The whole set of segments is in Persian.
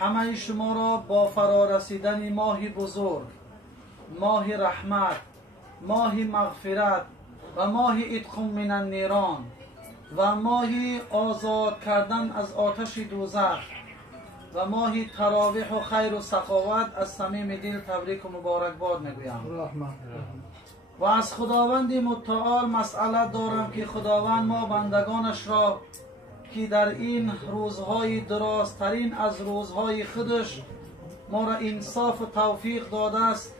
همه شما را با فرارسیدن ماه بزرگ، ماه رحمت، ماه مغفرت و ماه عتق من النیران و ماه آزاد کردن از آتش دوزخ و ماه تراویح و خیر و سخاوت از صمیم دل تبریک و مبارکباد میگویم. و از خداوند متعال مسئلت دارم که خداوند ما بندگانش را که در این روزهای درازترین از روزهای خودش ما را انصاف و توفیق داده است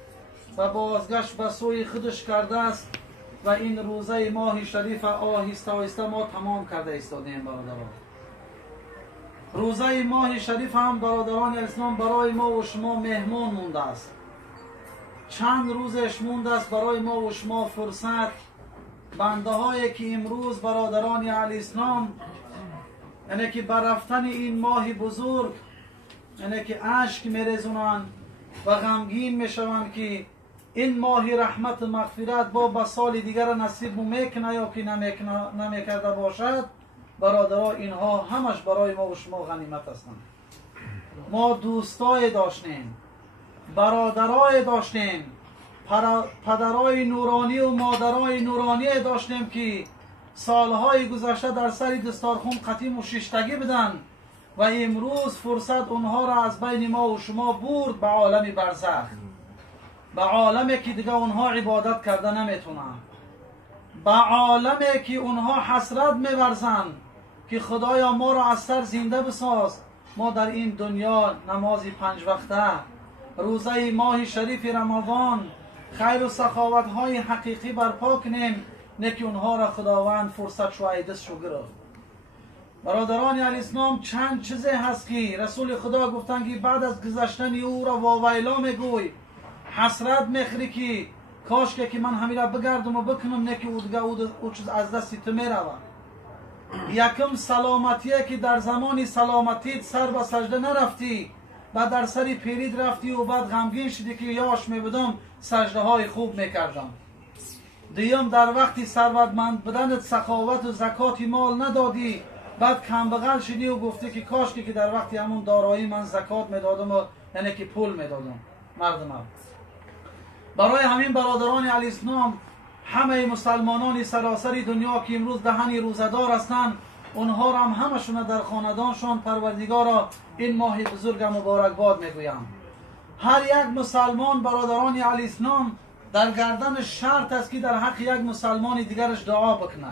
و بازگشت به سوی خودش کرده است و این روزه ماه شریف آهسته آهسته ما تمام کرده ایستادیم. برادران، روزه ماه شریف هم برادران اسلام برای ما و شما مهمان مونده است. چند روزش مونده است برای ما و شما فرصت. بنده هایی که امروز برادران اهل اسلام یعنی که بر رفتن این ماه بزرگ یعنی که اشک میریزونند و غمگین میشوند که این ماه رحمت و مغفرت با به سال دیگر نصیب میکنه یا که نمیکرده باشد، برادران اینها همش برای ما و شما غنیمت هستند. ما دوستای داشتیم، برادرای داشتیم، پدرای نورانی و مادرای نورانی داشتیم که سالهای گذشته در سر دستارخون قطیم و ششتگی بدن و امروز فرصت اونها را از بین ما و شما برد به عالم برزخ، به عالمی که دیگه اونها عبادت کرده نمیتونن، به عالمی که اونها حسرت میورزن که خدایا ما را از سر زنده بساز. ما در این دنیا نماز 5 وقته، روزه ماه شریف رمضان، خیر و سخاوت های حقیقی برپا کنیم، نه که اونها را خداوند فرصت شوی دست شو گرفت. برادران اهل اسلام، چند چیزی هست که رسول خدا گفتن که بعد از گذشتن او را واویلا میگوی، حسرت میخری که کاش که من همین را بگردم و بکنم، نه که او چیز از دستی تو میرود. یکم سلامتیه که در زمان سلامتیت سر به سجده نرفتی و در سری پیرید رفتی و بعد غمگین شدی که یاش میبودم سجده های خوب میکردم. دویم در وقتی ثروتمند بدنت سخاوت و زکات مال ندادی، بعد کمبغل شدی و گفتی که کاش که در وقتی همون دارایی من زکات میدادم و یعنی که پول میدادم مردم. برای همین برادران اهل اسلام، همه مسلمانان سراسر دنیا که امروز دهن روزدار هستند، اونها را هم همشون در خاندانشان پروردگارا این ماه بزرگ مبارکباد میگویم. هر یک مسلمان برادران اهل اسلام در گردن شرط است که در حق یک مسلمان دیگرش دعا بکنه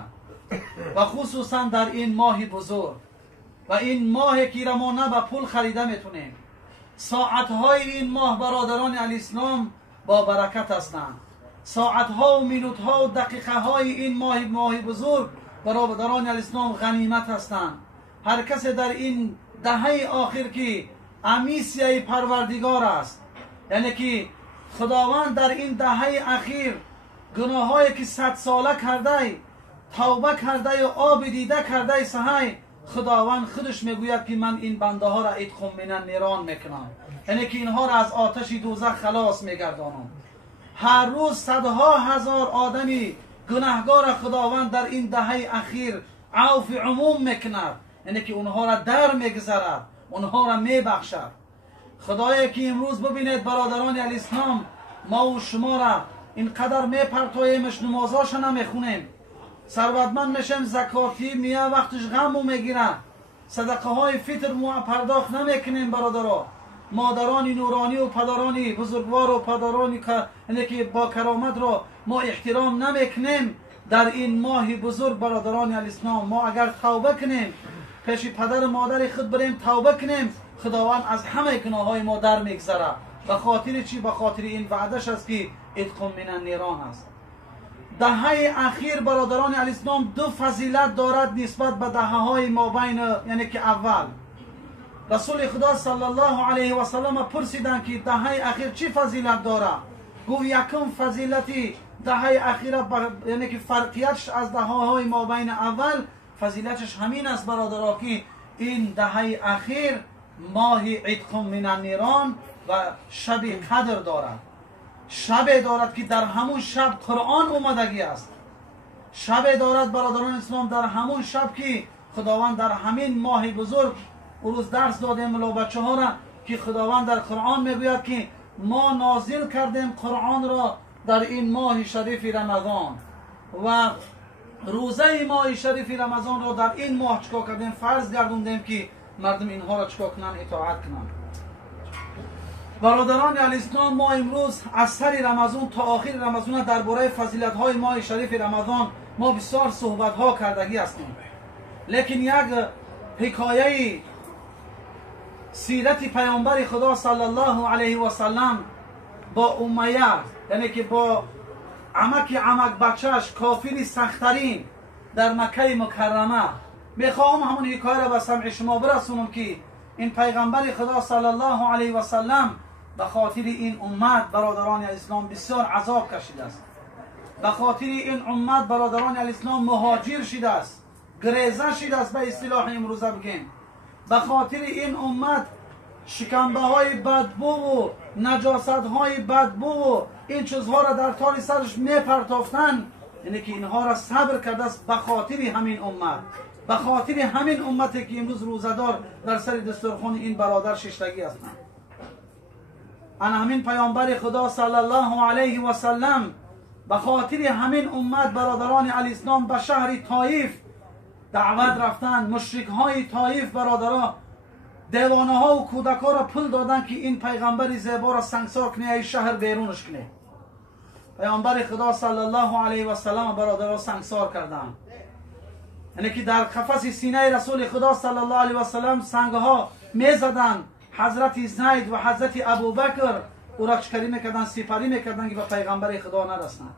و خصوصا در این ماه بزرگ و این ماهی که ما نه به پول خریده میتونیم. ساعتهای این ماه برادران اهل اسلام با برکت هستند. ساعتها و منوتها و دقیقه های این ماه بزرگ برادران اهل اسلام غنیمت هستند. هر کس در این دهه آخر که امیسیه پروردگار است، یعنی که خداوند در این دهه اخیر گناهایی که 100 ساله کرده توبه کرده و آب دیده کرده صحیح، خداوند خودش میگوید که من این بنده ها را عتق من النیران میکنم، یعنی که اینها را از آتش دوزخ خلاص میگردانم. هر روز صدها هزار آدمی گناهگار خداوند در این دهه اخیر عفو عموم میکند، یعنی که اونها را در میگذرد، اونها را میبخشد. خدایی که امروز ببینید برادران اهل اسلام، ما و شما را اینقدر میپرتاییمش، نمازاش نمیخونیم، ثروتمند میشیم، زکاتی میه وقتش غمو میگیره، صدقه های فطر مو پرداخت نمیکنیم. برادران، مادران نورانی و پدران بزرگوار و پدرانی که با کرامت را ما احترام نمیکنیم. در این ماه بزرگ برادران الاسلام، ما اگر توبه کنیم، پیش پدر و مادر خود بریم توبه کنیم، خداوند از همه گناه های ما در میگذره. به خاطر چی؟ به خاطر این وعدش است که عتق من النیران است. دهه اخیر برادران الاسلام دو فضیلت دارد نسبت به دهه های مابین، یعنی که اول رسول خدا صلی الله علیه و سلم پرسیدند که دهه اخیر چی فضیلت داره؟ گفت یکم فضیلتی دهه اخیر یعنی که فرقیتش از دهه های مابین اول، فضیلتش همین است برادران که این دهه اخیر ماه عتق من النیران و شب قدر دارد. شب دارد که در همون شب قرآن اومدگی است. شب دارد برادران اسلام در همون شب که خداوند در همین ماه بزرگ روز درس داده ملا بچه ها را که خداوند در قرآن میگوید که ما نازل کردیم قرآن را در این ماه شریف رمضان و روزه ماه شریف رمضان را در این ماه چکار کردیم، فرض گردوندیم که مردم اینها را چکار کنن، اطاعت کنن. برادران الاسلام، ما امروز از سر رمضان تا آخر رمضان درباره فضیلت های ماه شریف رمضان ما بسیار صحبت ها کردگی هستیم، لیکن یک حکایه سیرت پیامبر خدا صلی الله علیه و سلم با امیه، یعنی که با عمک بچهش کافری سخترین در مکه مکرمه، میخواهم همون حکایه را به سمع شما برسونم که این پیغمبر خدا صلی الله علیه و سلم به خاطر این امت برادران اسلام بسیار عذاب کشیده است. به خاطر این امت برادران اسلام مهاجر شده است، گریزه شده است به اصطلاح امروزه بگیم. به خاطر این امت شکنبه های بدبو و نجاست های بدبو و این چیزها را در تال سرش میپرتافتن، یعنی که اینها را صبر کرده است به خاطر همین امت، به خاطر همین امتی که امروز روزدار در سر دسترخوان این برادر ششتگی هستند. انا همین پیامبر خدا صلی الله علیه و سلم به خاطر همین امت برادران الاسلام به شهر طایف دعوت رفتن. مشرک های طایف برادران دیوانه ها و کودک ها را پول دادن که این پیغمبر زیبا را سنگسار کنه، ای شهر بیرونش کنه. پیامبر خدا صلی الله علیه و سلم برادران سنگسار کردن، یعنی که در قفس سینه رسول خدا صلی الله علیه و سلم سنگ ها میزدن. حضرت زید و حضرت ابوبکر او را چکاری میکردن، سپری میکردن که به پیغمبر خدا نرسند.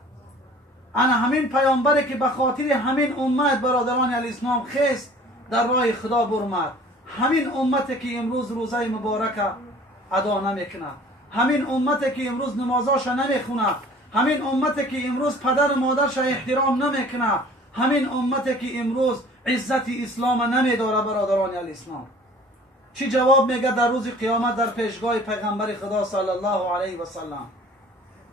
انا همین پیامبری که به خاطر همین امت برادران الاسلام خیست در راه خدا برمد، همین امتی که امروز روزه مبارکه ادا نمیکنه، همین امتی که امروز نمازاش نمیخونه، همین امتی که امروز پدر و مادرش احترام نمیکنه، همین امتی که امروز عزت اسلام نمیداره برادران الاسلام، چی جواب میگه در روز قیامت در پیشگاه پیغمبر خدا صلی الله علیه و سلم؟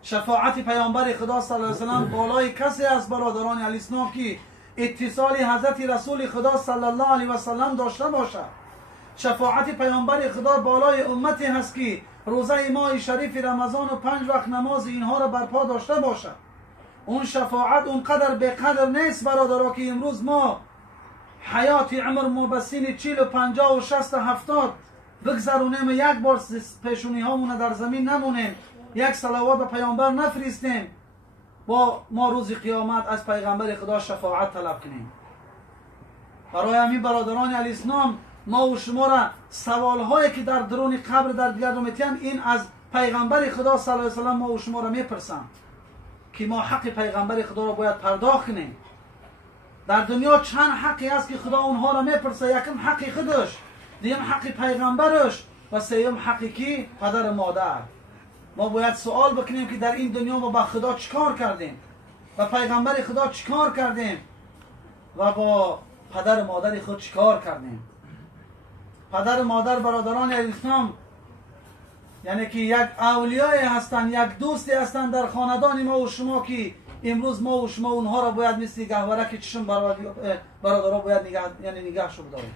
شفاعت پیامبر خدا صلی الله علیه و سلم بالای کسی از برادران الاسلام که اتصال حضرت رسول خدا صلی الله علیه و سلم داشته باشه. شفاعت پیامبر خدا بالای امتی هست که روزه ماه شریف رمضان و 5 وقت نماز اینها را برپا داشته باشه. اون شفاعت اونقدر به قدر نیست برادران که امروز ما حیات عمر مبسین 40 و 50 و 60 و 70 بگذرونیم، یک بار پیشونی هامون در زمین نمونیم، یک صلوات به پیامبر نفرستیم، با ما روز قیامت از پیغمبر خدا شفاعت طلب کنیم. برای همین برادران الاسلام ما و شما را سوال هایی که در درون قبر در گردو میتیم، این از پیغمبر خدا صلی الله علیه و سلم ما و شما را میپرسم که ما حق پیغمبر خدا را باید پرداخت کنیم. در دنیا چند حقی است که خدا اونها را میپرسه، یکم حقی خودش، دوم حقی پیغمبرش و سوم حقی کی؟ پدر و مادر. ما باید سوال بکنیم که در این دنیا ما با خدا چیکار کردیم، با پیغمبر خدا چیکار کردیم و با پدر و مادر خود چیکار کردیم. پدر و مادر برادران اسلام یعنی که یک اولیای هستند، یک دوستی هستند در خاندان ما و شما که امروز ما و شما اونها را باید مثل گهواره که چشم برادران باید نگه شو بداریم.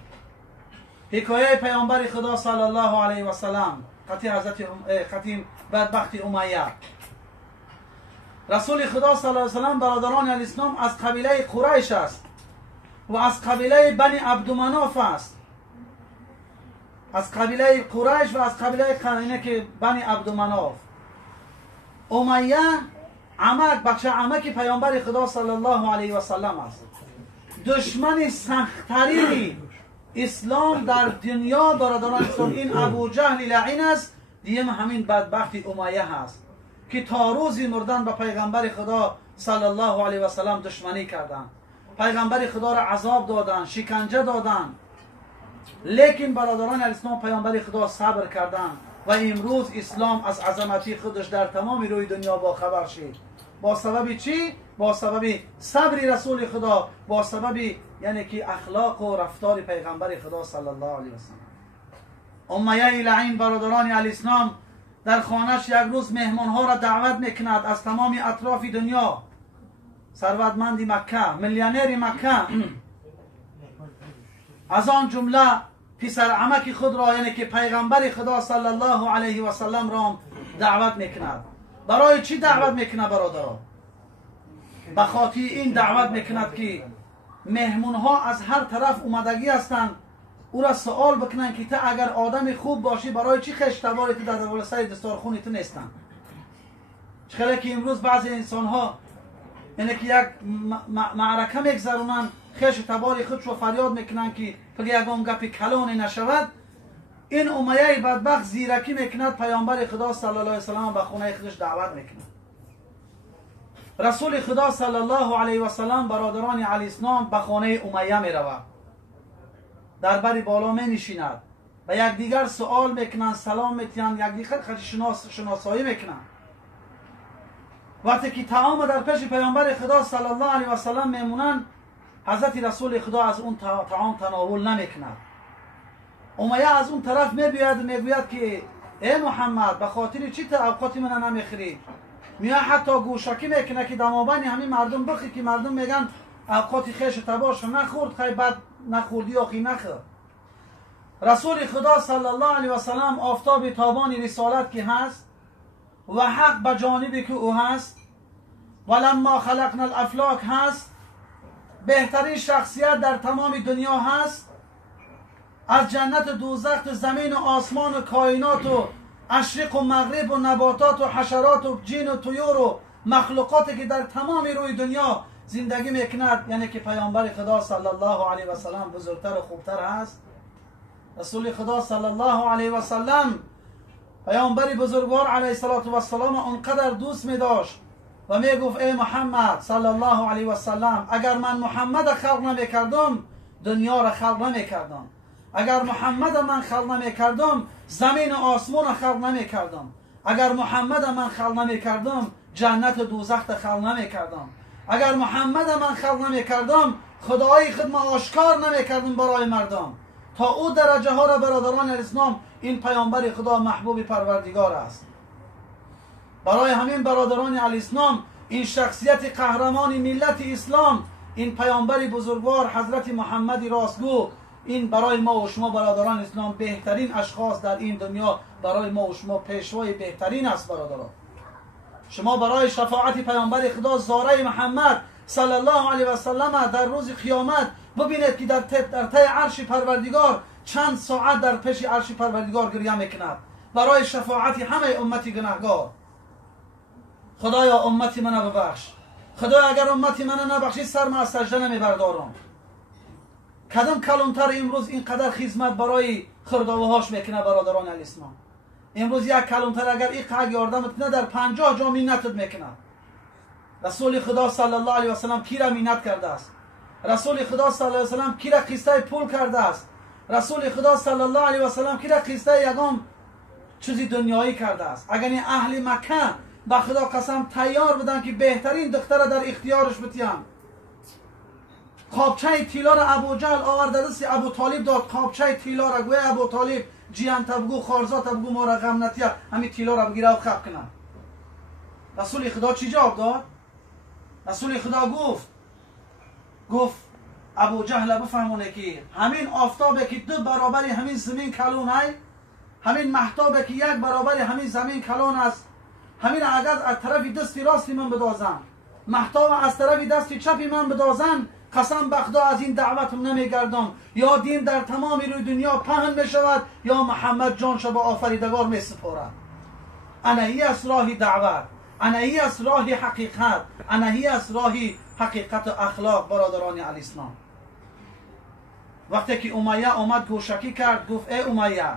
حکایه پیامبر خدا صلی الله علیه و سلم قطیم بدبخت امیه. رسول خدا صلی الله علیه و سلم برادران الاسلام از قبیله قریش است و از قبیله بنی عبدمناف است، از قبیله قریش و از قبیله که بنی عبدمناف. امیه بچه عمک پیامبر خدا صلی الله علیه و سلم است. دشمن سخت‌ترین اسلام در دنیا برادران اسلام این ابو جهل لعین است، دیم همین بدبخت امیه هست که تا روزی مردن به پیغمبر خدا صلی الله علیه و سلم دشمنی کردند، پیغمبر خدا را عذاب دادن، شکنجه دادن، لیکن برادران اسلام پیامبر خدا صبر کردن و امروز اسلام از عظمتی خودش در تمام روی دنیا با خبر شد. با سبب چی؟ با سبب صبر رسول خدا، با سبب یعنی که اخلاق و رفتار پیغمبر خدا صلی الله علیه و سلم. امیه لعین برادران الاسلام در خانهش یک روز مهمان ها را دعوت میکند از تمام اطراف دنیا. ثروتمند مکه، میلیونر مکه، از آن جمله پسر عمک خود را، یعنی که پیغمبر خدا صلی الله علیه و سلم را دعوت میکند. برای چی دعوت میکنه برادران؟ به خاطر این دعوت میکند که مهمون ها از هر طرف اومدگی هستند، او را سوال بکنن که تو اگر آدم خوب باشی برای چی خشتباری تو در ولسای دستارخونی تو نیستن؟ چخیلی که امروز بعضی انسان ها اینه که یک معرکه میگذرونن، خشتباری خودش رو فریاد میکنن که پگه یکم گپی کلانی نشود. این امیه بدبخت زیرکی میکند، پیامبر خدا صلی الله علیه و سلم به خونه خودش دعوت میکند. رسول خدا صلی الله علیه و سلم برادران علی اسلام به خانه امیه می رود، در بری بالا می نشیند و یکدیگر سوال میکنند، سلام میتیند، یکدیگر خود شناسایی میکنند. وقتی که طعام در پیش پیامبر خدا صلی الله علیه و سلم میمونند، حضرت رسول خدا از اون طعام تناول نمیکند. امیه از اون طرف میگوید که ای محمد به خاطر چی تو اوقات من نمیخری؟ میاد حتی گوشکی میکنه که دماوند همین مردم بخی که مردم میگن اوقات خیش تباش نخورد، خیلی بد نخوردی آخی نخور. رسول خدا صلی الله علیه و سلم آفتاب تابان رسالت که هست و حق به جانبی که او هست، ولما خلقنا الافلاک هست، بهترین شخصیت در تمام دنیا هست. از جنت و دوزخ، زمین و آسمان و کائنات و اشرق و مغرب و نباتات و حشرات و جین و طیور و مخلوقاتی که در تمام روی دنیا زندگی میکند، یعنی که پیامبر خدا صلی الله علیه و سلم بزرگتر و خوبتر هست. رسول خدا صلی الله علیه و سلم پیامبر بزرگوار علیه السلام اونقدر دوست می داشت و می گفت ای محمد صلی الله علیه و سلم، اگر من محمد خلق نمی کردم دنیا را خلق نمی کردم، اگر محمد من خلق نمی کردم زمین و آسمان را خلق نمی کردم، اگر محمد من خلق نمی کردم جنت و دوزخ را خلق نمی کردم، اگر محمد من خلق نمی کردم خدای خود ما آشکار نمی کردم برای مردم. تا او درجه ها را برادران اسلام، این پیامبر خدا محبوب پروردگار است. برای همین برادران اسلام، این شخصیت قهرمان ملت اسلام، این پیامبر بزرگوار حضرت محمد راستگو، این برای ما و شما برادران اسلام بهترین اشخاص در این دنیا، برای ما و شما پیشوای بهترین است. برادران شما برای شفاعت پیامبر خدا زاره محمد صلی الله علیه و سلم در روز قیامت ببینید که در ته عرش پروردگار چند ساعت در پیش عرش پروردگار گریه میکند برای شفاعت همه امتی گناهگار. خدایا امتی من ببخش، خدایا اگر امتی من نبخشی سرم از سجده نمیبردارم. کدام کلانتر امروز اینقدر خدمت برای خردابهاش میکنه برادران الاسلام؟ امروز یک کلانتر اگر این قدر یاردمت نه در 50 جا مینتت میکنه. رسول خدا صلی الله علیه و سلم کی را مینت کرده است؟ رسول خدا صلی الله علیه و سلم کی را قصه پول کرده است؟ رسول خدا صلی الله علیه و سلم کی را قصه یگام چیزی دنیایی کرده است؟ اگر این اهل مکه به خدا قسم تیار بودن که بهترین دختر در اختیارش بتیم، خوابچه طلا را ابو جهل آورده دست ابو طالب داد، خوابچه طلا را گوی ابو طالب جیان تبگو خارزات تبگو ما را غم نتیه همین طلا را بگیره و خب کنن. رسول خدا چی جواب داد؟ رسول خدا گفت ابو جهل بفهمونه که همین آفتابه که 2 برابر همین زمین کلون های، همین محتابه که 1 برابر همین زمین کلون است، همین اگر از طرف دست راستی من بدازن، محتاب از طرف دست چپی من بدازن، قسم به خدا از این دعوتم نمیگردم، یا دین در تمام روی دنیا پهن میشود یا محمد جانش به آفریدگار میسپارد. انهی از راه دعوت، انهی از راه حقیقت، انهی از راه حقیقت و اخلاق برادران الاسلام. وقتی که امیه آمد گوشکی کرد، گفت ای امیه،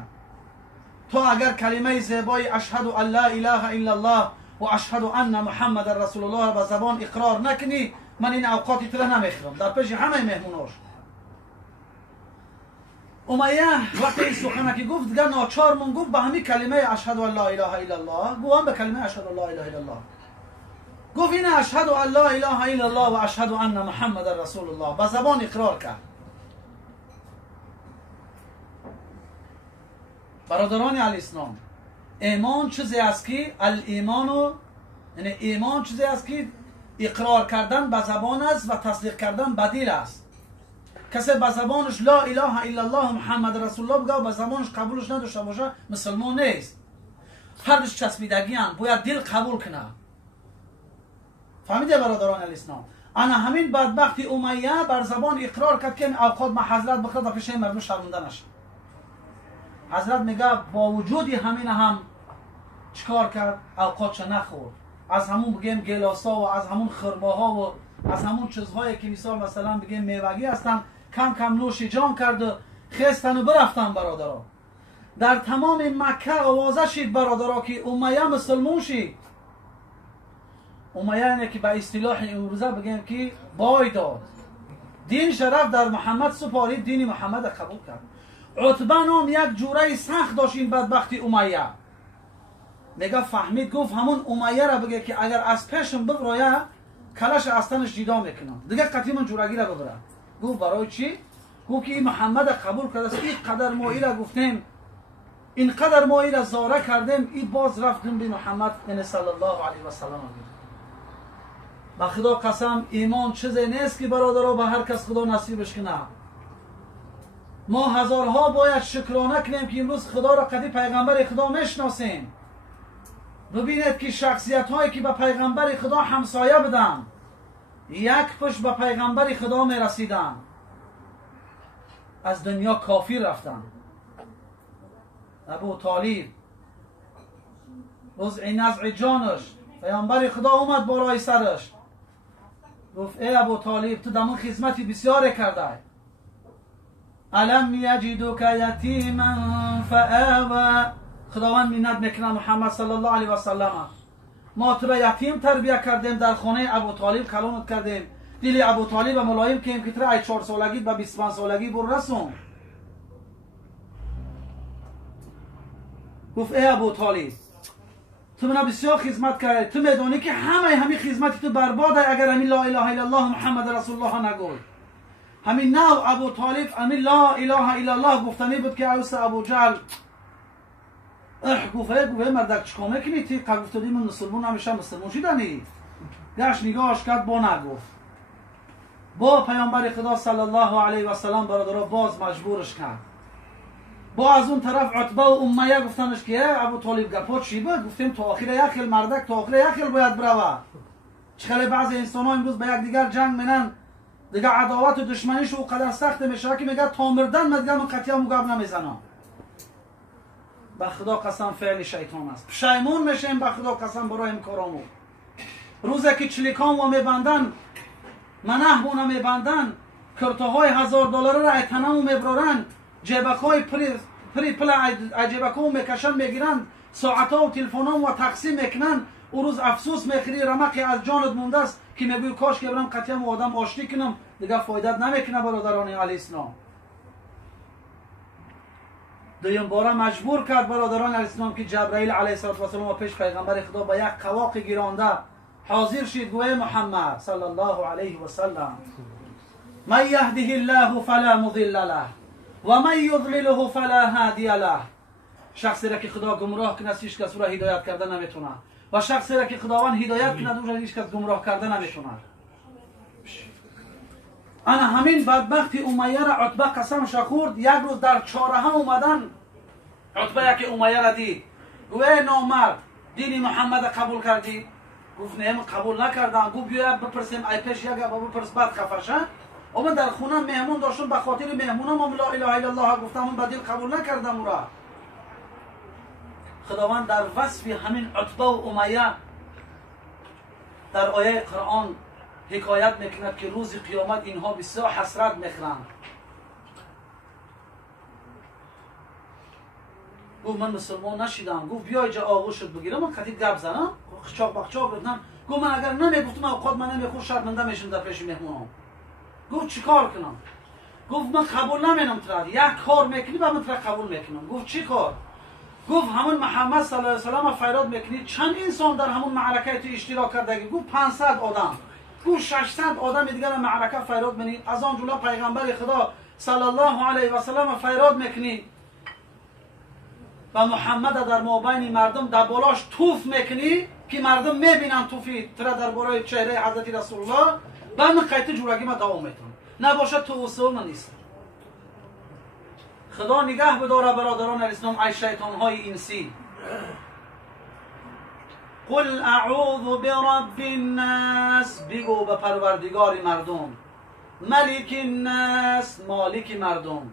تو اگر کلمه زیبای اشهد ان لا اله الا الله و اشهد ان محمد رسول الله به زبان اقرار نکنی، من این اوقاتی تو را نمیخورم در پیش همه مهموناش. امیه وقتی این سخنکی گفت دیگه ناچار من گفت به همین کلمه اشهد ان لا اله الا الله، گوام به کلمه اشهد ان لا اله الا الله، گفت این اشهد ان لا اله الا الله و اشهد ان محمد رسول الله به زبان اقرار کرد. برادران الاسلام، ایمان چیزی است که یعنی ایمان چیزی است که اقرار کردن به زبان است و تصدیق کردن به دل است. کسی به زبانش لا اله الا الله محمد رسول الله بگه و به زبانش قبولش نداشته باشه مسلمان نیست. هرش چسبیدگی هم باید دل قبول کنه. فهمیده برادران الاسلام؟ انا همین بدبختی امیه بر زبان اقرار کرد که اوقات ما حضرت بخواد در پیش مردم شرمنده نشه. حضرت میگه با وجودی همین هم چیکار کرد؟ اوقاتش نخورد. از همون بگیم گلاسا و از همون خرماها و از همون چیزهایی که مثلا بگیم میوگی هستن کم کم نوش جان کرد و خستن و برفتن برادران. در تمام مکه آوازه شید برادران که امیه مسلمون شید. امیه اینه که به اصطلاح امروزه بگیم که بای داد، دین شرف در محمد سپارید، دین محمد قبول کرد. عتبه نام یک جوره سخت داشت این بدبختی امیه. میگه فهمید گفت همون امیه را بگه که اگر از پیشم ببرایه کلش از تنش جدا میکنم دیگه قطعی من جورگی را ببره. گفت برای چی؟ گفت که این محمد قبول کرده است. این قدر ما ای را گفتیم، این قدر ما ای را زاره کردیم، این باز رفتیم به محمد صلی الله علیه و سلم. با خدا قسم ایمان چیزی نیست که برادرها به هر کس خدا نصیبش کنه. ما هزارها باید شکرانه کنیم که امروز خدا را قدی پیغمبر خدا میشناسیم. ببینید که شخصیت هایی که به پیغمبر خدا همسایه بدن یک پشت به پیغمبر خدا می رسیدن از دنیا کافر رفتن. ابو طالب روز این نزع جانش پیغمبر خدا اومد بالای سرش گفت ای ابو طالب تو دمون خدمتی بسیار کرده. الم یجدک یتیما فآوی. خداوند منت میکنه محمد صلی الله علیه و سلم ما تو را یتیم تربیت کردیم، در خانه ابو طالب کلامت کردیم، دل ابو طالب ملایم کردیم که تو را 4 سالگی به 25 سالگی برو رسون. گفت ای ابو طالب تو من بسیار خدمت کردی، تو میدونی که همین خدمتی تو برباده اگر همین لا اله الا الله محمد رسول الله نگوی. همین نو ابو طالب همین لا اله الا الله گفتنی بود که عوض ابو جهل گفته مردک چیکار میکنی؟ تی گفته من مسلمون نمیشم، مسلمون شدنی. گشت نگاهش کرد با نگفت. با پیامبر خدا صلی الله علیه و سلم برادرها باز مجبورش کرد. با از اون طرف عتبه و امیه گفتنش که ابو طالب گپات چی بود؟ گفتیم تا آخر یک خیل مردک تا آخر یک خیل باید بروه. چخیلی بعضی انسان ها امروز به یک دیگر جنگ منن دیگه عداوت و دشمنیش او قدر سخت میشه که میگه تا مردن من دیگه من قطعا مقاب نمیزنم. به خدا قسم فعل شیطان است. پشیمون میشیم به خدا قسم برای این کارامو. روزی که چلیکام میبندن منهمون میبندن کرتاهای $1000 را اتنمو میبرارن جیبکای پل جیبکو میکشن میگیرن ساعتا و تلفونام و تقسیم میکنن. او روز افسوس میخوری رمقی از جانت مونده است که میگوی کاش که برم قطعا و آدم آشتی کنم دیگه فایدت نمیکنه برادران علی اسلام. دویم باره مجبور کرد برادران الاسلام که جبرائیل علیه السلام پیش پیغمبر خدا با یک قواق گیرانده حاضر شد گوی محمد صلی الله علیه و سلم من یهده الله فلا مضل له و من یضلله فلا هادی له. شخصی را که خدا گمراه کنه هیچ کس او را هدایت کرده نمیتونه و شخصی را که خداوند هدایت کنه او را هیچ کس گمراه کرده نمیتونه. انا همین بدبختی امیه را عتبه قسمش خورد. یک روز در چهارهم اومدن عتبه که امیه را دید گوه نامرد دین محمد قبول کردی؟ گفت نه من قبول نکردم. گفت بیا بپرسیم ای پیش یک بپرس بعد خفشه. و من در خونه مهمون داشتم به خاطر مهمونم لا اله الا الله گفتم من بدیل قبول نکردم او را. خداوند در وصف همین عتبه و امیه در آیه قرآن حکایت میکند که روز قیامت اینها بسیار حسرت میخورند. گفت من مسلمان نشیدم. گفت بیا اینجا آغوشت بگیرم من قطعی گپ زنم خچاق بخچاق بدنم. گفت من اگر نمیگفتم اوقات من نمیخور شرمنده میشم در پیش مهمونام. گفت چیکار کنم؟ گفت من قبول نمینم ترا یک کار میکنی با من ترا قبول میکنم. گفت چی کار؟ گفت همون محمد صلی الله علیه و سلم فریاد میکنی چند انسان در همون معرکه تو اشتراک کرده؟ گفت 500 آدم. گفت 600 آدم دیگر معرکه فریاد میکنی از آن جمله پیغمبر خدا صلی الله علیه و سلم فریاد میکنی و محمد در مابین مردم در بالاش توف میکنی که مردم میبینن توفی ترا در بالای چهره حضرت رسول الله. بعد من قیت جورگی ما دوام میتونم. نباشد تو اصول نیست. خدا نگه بداره برادران اسلام از شیطان های انسی. قل اعوذ برب الناس، بگو به پروردگار مردم، ملک الناس، مالک مردم،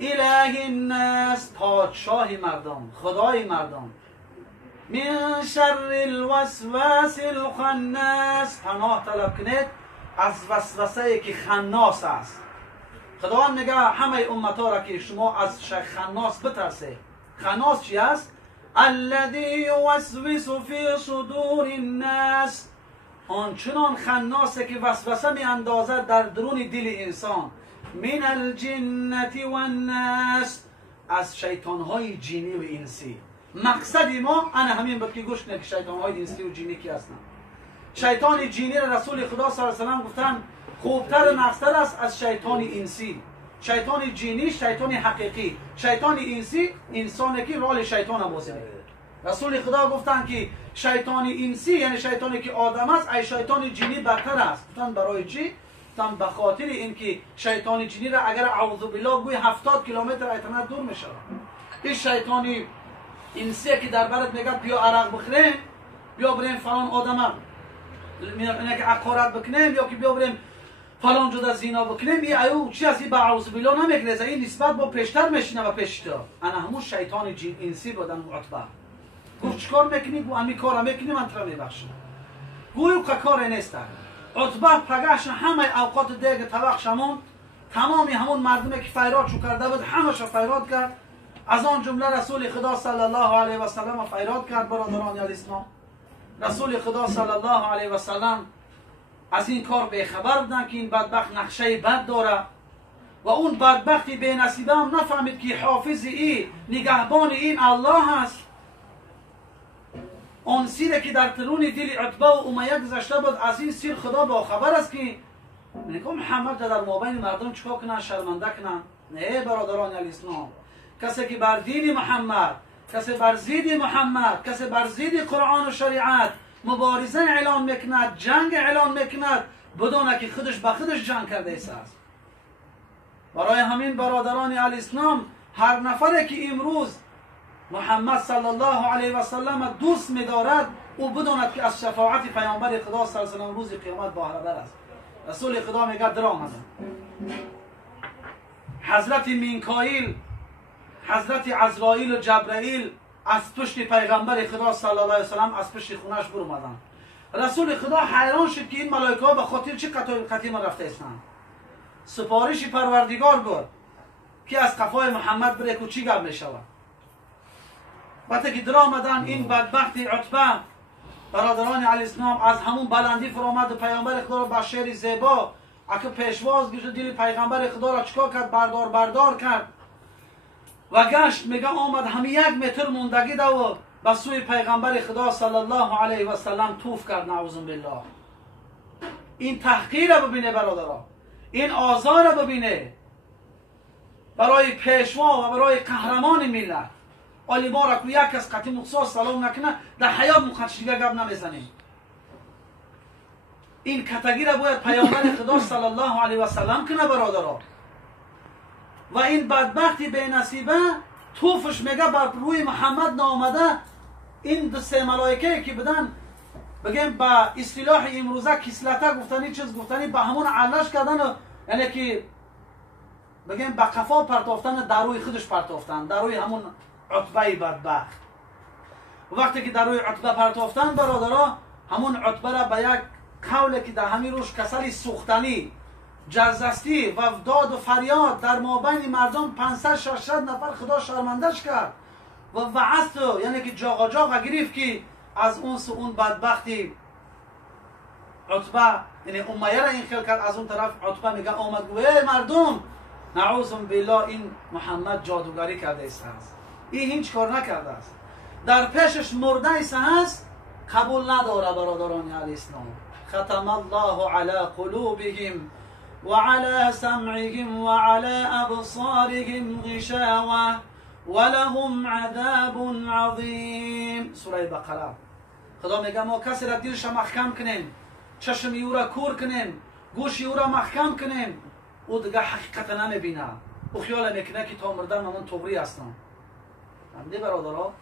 اله الناس، پادشاه مردم، خدای مردم، من شر الوسواس الخناس، پناه طلب کنید از وسوسه که خناس است. خدا میگه همه امتا را که شما از خناس بترسه. خناس چی است؟ الذی یوسوس فی صدور الناس، آنچنان خناسه که وسوسه می اندازد در درون دل انسان. من الجنة والناس، از شیطان های جینی و انسی. مقصد ما انا همین بود که گوش کنید که شیطان های انسی و جینی کی هستند. شیطان جینی را رسول خدا صلی الله علیه و سلم گفتن خوبتر و نقصتر است از شیطان انسی. شیطان جینی شیطان حقیقی، شیطان انسی انسانی که رول شیطان بازی میکنه. رسول خدا گفتن که شیطان انسی یعنی شیطانی که آدم است، ای شیطان جینی بدتر است. گفتن برای چی؟ گفتن به خاطر اینکه شیطان جینی را اگر اعوذ بالله گوی 70 کیلومتر ایتنا دور میشه. این شیطانی انسی که در برات میگه بیا عرق بخوریم، بیا بریم فلان آدم میگه که عقارت بکنیم، یا که بیا بریم فلان جدا زینا بکنیم، این ایو چی از این با اعوذ بالله نمیگرزه، این نسبت با پیشتر میشینه و پیشتر. انا همون شیطان جین انسی بودن. عتبه گفت چیکار میکنی؟ گفت امی کارا میکنی من تو میبخشم. گویو که کار نیست. عتبه پگاش همه اوقات دیگه توقشمون تمامی همون مردمی که فیراد شو کرده بود همه‌شو فیراد کرد. از آن جمله رسول خدا صلی الله علیه و سلم فیراد کرد. برادران اسلام، رسول خدا صلی الله علیه و سلم از این کار بیخبر بودن که این بدبخت نقشه بد داره و اون بدبختی به نصیبه هم نفهمید که حافظ این نگهبان این الله هست. اون سیره که در درون دل عتبه و امیه گذشته بود، از این سیر خدا با خبر است که نگاه محمد در مابین مردم چکا کنن، شرمنده کنن. نه برادران الاسلام، کسی که بر دین محمد، کسی بر ضد محمد، کسی بر ضد قرآن و شریعت مبارزه اعلان میکند، جنگ اعلان میکند، بدونه که خودش به خودش جنگ کرده است. برای همین برادران الاسلام، هر نفری که امروز محمد صلی الله علیه و سلم دوست می‌دارد، او بداند که از شفاعت پیامبر خدا صلی الله علیه و سلم روز قیامت باخبر است. رسول خدا میگه در آمدن حضرت میکائیل، حضرت عزرائیل و جبرائیل از پشت پیغمبر خدا صلی الله علیه و سلم از پشت خونش بر اومدن. رسول خدا حیران شد که این ملائکه ها به خاطر چه قتیم رفته هستند. سفارش پروردگار بود که از قفای محمد بره که چی گپ میشود. وقتی که در آمدن این بدبخت عتبه، برادران الاسلام، از همون بلندی فرامد و پیامبر خدا را با شعر زیبا اگه پیشواز گشت دل پیغمبر خدا را چکا کرد، بردار کرد و گشت میگه آمد همین 1 متر موندگی ده و به سوی پیغمبر خدا صلی الله علیه و سلم توف کرد. نعوذ بالله. این تحقیر را ببینه برادران، این آزار را ببینه برای پیشوا و برای قهرمان ملت. آلی ما را که یک کس قطعی مخصوص سلام نکنه در حیات مخدش دیگه گپ نمیزنیم. این کتگی را باید پیامبر خدا صلی الله علیه و سلم کنه برادران. و این بدبختی به نصیبه توفش میگه بر روی محمد نامده. این دو سه ملائکه که بدن بگیم با اصطلاح امروزه کسلته گفتنی، چیز گفتنی، به همون علش کردن، یعنی که بگیم با قفا پرتافتن، در روی خودش پرتافتن، در روی همون عتبه بدبخت. وقتی که در روی عتبه پرتافتن برادرها، همون عتبه را به یک قوله که در همین روش کسلی سوختنی، جزستی و داد و فریاد در مابین مردم 500-600 نفر خدا شرمندش کرد و وعست، یعنی که جاغا گرفت که از اون بدبختی عتبه، یعنی امیه را این خیل کرد. از اون طرف عتبه میگه آمد گوه ای مردم، نعوذ بالله این محمد جادوگری کرده است. این هیچ کار نکرده است، در پیشش مرده است، قبول نداره برادران الاسلام. ختم الله علی قلوبهم وعلى سمعهم وعلى ابصارهم غشاوة ولهم عذاب عظیم. سوره بقره. خدا میگه ما کسی را دلش محکم کنیم، چشم او را کور کنیم، گوش او را محکم کنیم، او دیگه حقیقت نمیبینه، او خیال میکنه که تا مردم من طغری هستم. همده برادرها،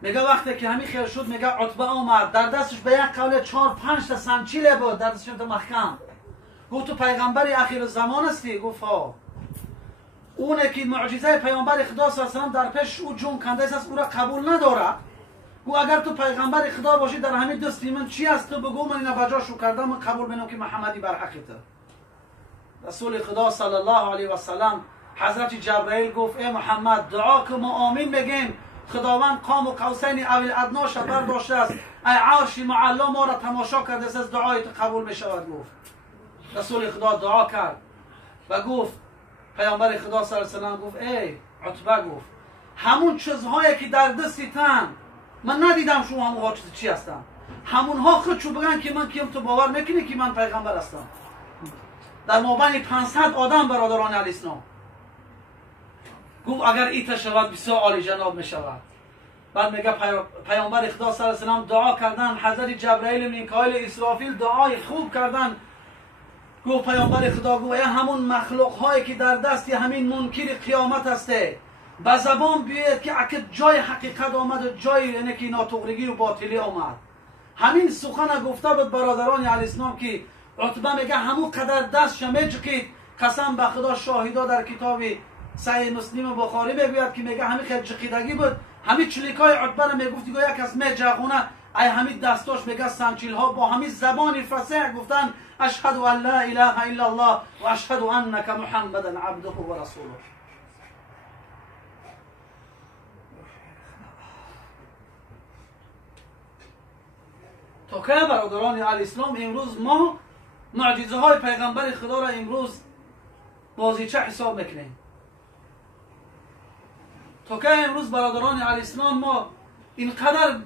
میگه وقتی که همین خیال شد، میگه عتبه اومد، در دستش به یک قول 4-5 تا سنچیله بود، در دستش تو محکم. گفت تو پیغمبر اخیر زمان هستی؟ گفت ها. اونه که معجزه پیامبر خدا صلی الله علیه و در پیش او جون کنده است، او را قبول نداره. گو اگر تو پیغمبر خدا باشی در همین دستی من چی است تو بگو، من اینا بجاشو کردم، من قبول منم که محمدی بر حقیقته. رسول خدا صلی الله علیه و سلم حضرت جبرئیل گفت ای محمد دعا که ما آمین بگیم خداوند قام و قوسین او الادنا شبر داشته است، ای عرش معلا ما را تماشا کرده است، از دعایت قبول می شود. گفت رسول خدا دعا کرد و گفت پیامبر خدا صلی الله علیه و سلم گفت ای عتبه، گفت همون چیزهایی که در دستی تن من ندیدم شما همونها چی هستن، همونها خودشو بگن که من کیم، تو باور میکنی که من پیغمبر هستم. در مابین 500 آدم برادران علیه السلام گفت اگر ایتا شود بسیار عالی جناب می شود. بعد میگه پیامبر خدا صلی الله علیه و سلم دعا کردن، حضرت جبرئیل، میکائیل، اسرافیل دعای خوب کردن. گفت پیامبر خدا گویا همون مخلوق هایی که در دستی همین منکر قیامت هسته به زبان بیاید که اگه جای حقیقت آمد و جای یعنی که ناتغرگی و باطلی آمد. همین سخن گفته بود برادران علیه السلام که عتبه میگه همون قدر دست میجکید، قسم به خدا شاهدا در کتاب صحیح مسلم و بخاری میگوید که میگه همین خیلی جقیدگی بود، همین چلیکای عتبه رو میگفت دیگه یک کس میجغونه، ای همین دستاش میگه سنچیل ها با همین زبان فصیح گفتن اشهد ان لا اله الا الله و اشهد انک محمدا عبده و رسوله. تا که برادران علیه السلام امروز ما معجزه های پیغمبر خدا را امروز بازیچه حساب میکنیم. تا که امروز برادران علیه السلام ما اینقدر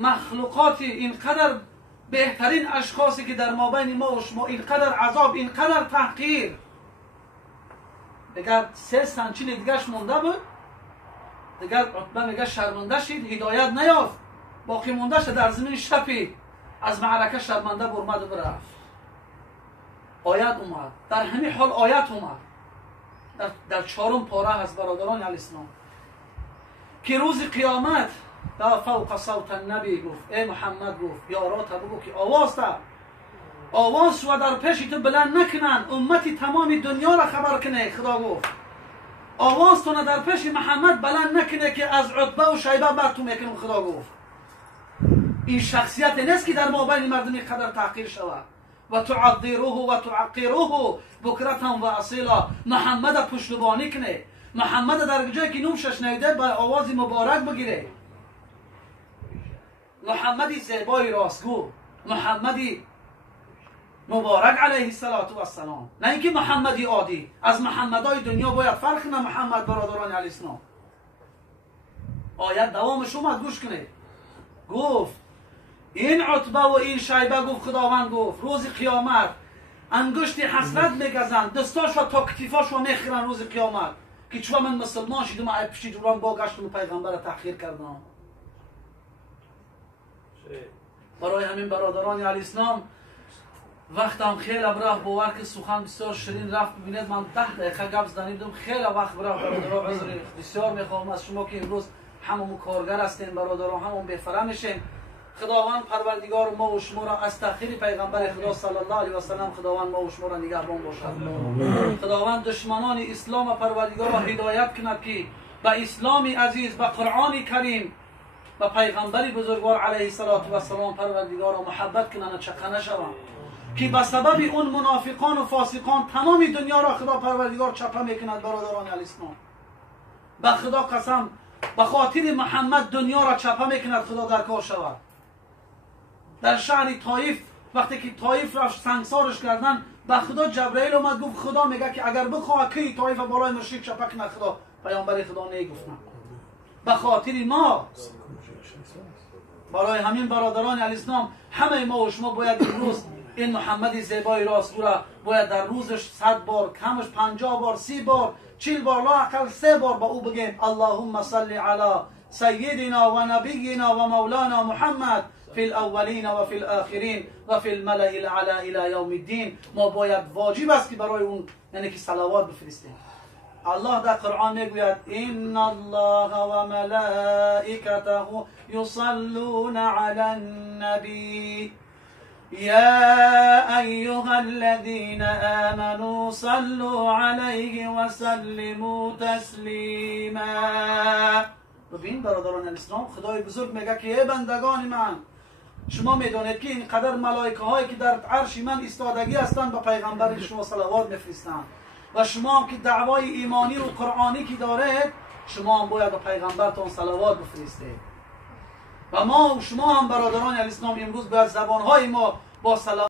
مخلوقاتی، اینقدر بهترین اشخاصی که در مابین ما و شما اینقدر عذاب، اینقدر تحقیر، دیگر 3 سنچیل دیگرش مونده بود، دیگر عتبه میگه شرمنده شد، هدایت نیافت، باقی مونده شد در زمین شپی، از معرکه شرمنده برمد و برفت. آیت اومد، در همین حال آیت اومد در 4م پاره هست برادران علیه السلام که روز قیامت دا فوق صوت النبی گفت ای محمد، گفت یارات بگو که آواز و در پیش تو بلند نکنن، امتی تمام دنیا را خبر کنه. خدا گفت آواز تو در پیش محمد بلند نکنه که از عتبه و شیبه بر تو میکنم. خدا گفت این شخصیت نیست که در مابین مردمی قدر تحقیر شود. و تعذروه و تعقروه بکرتا و اصیلا، محمد پشتیبانی کنه، محمد در جایی که نومش شنیده با آواز مبارک بگیره، محمدی زیبای راستگو، محمدی مبارک علیه السلام، نه اینکه محمدی عادی. از محمدای دنیا باید فرق کنه محمد برادران علیه السلام. آیت دوامش اومد، گوش کنه. گفت این عتبه و این شیبه، گفت خداوند گفت روز قیامت انگشت حسرت میگزن، دستاش و تا کتیفاش و میخیرن روز قیامت که چون من مسلمان شدم ای پیش جوران با گشتم و پیغمبر تحقیر کردم. برای همین برادران علیه السلام وقتم خیلی رفت، باور که سخن بسیار شیرین رفت. ببینید من 10 دقیقه گپ زدم، خیلی وقت رفت. برادران بسیار میخوام از شما که امروز همون کارگر هستین، برادران همون بفره میشین. خداوند پروردگار ما و شما را از تأخیر پیغمبر خدا صلی الله علیه و سلم خداوند ما و شما را نگهبان باشد. خداوند دشمنان اسلام پروردگار را هدایت کند که به اسلام عزیز، به قرآن کریم، به پیغمبر بزرگوار علیه السلام پروردگار را محبت کنند، چقه نشوند که به سبب اون منافقان و فاسقان تمام دنیا را خدا پروردگار چپه میکند. برادران علیه السلام به خدا قسم، به خاطر محمد دنیا را چپه میکند. خدا در کار شود. در شهر طائف وقتی که طائف رفت سنگسارش کردن، به خدا جبرئیل اومد گفت خدا میگه که اگر بخواه که طائف بالای مشرک چپه کنه. خدا پیامبر خدا نگفت نه، به خاطر ما. برای همین برادران علیه السلام همه ما و شما باید امروز این محمد زیبای راستگو را باید در روزش 100 بار، کمش 50 بار، 30 بار، 40 بار، لااقل 3 بار با او بگیم اللهم صل علی سیدنا و نبینا و مولانا محمد فی الاولین و فی الاخرین و فی الملأ الاعلی الی یوم الدین. ما باید واجب است که برای اون یعنی که صلوات بفرستیم. الله در قرآن میگوید ان الله و ملائکته یصلون علی النبی یا ایها الذین آمنوا صلوا علیه و سلموا تسلیما. ببین برادران اسلام، خدای بزرگ میگه که ای بندگان من، شما میدونید که اینقدر ملائکه هایی که در عرش من ایستادگی هستند به پیغمبر شما صلوات میفرستند و شما که دعوای ایمانی و قرآنی که دارید، شما هم باید به پیغمبرتون صلوات بفرستید. و ما و شما هم برادران اسلام امروز به زبانهای ما با صلوات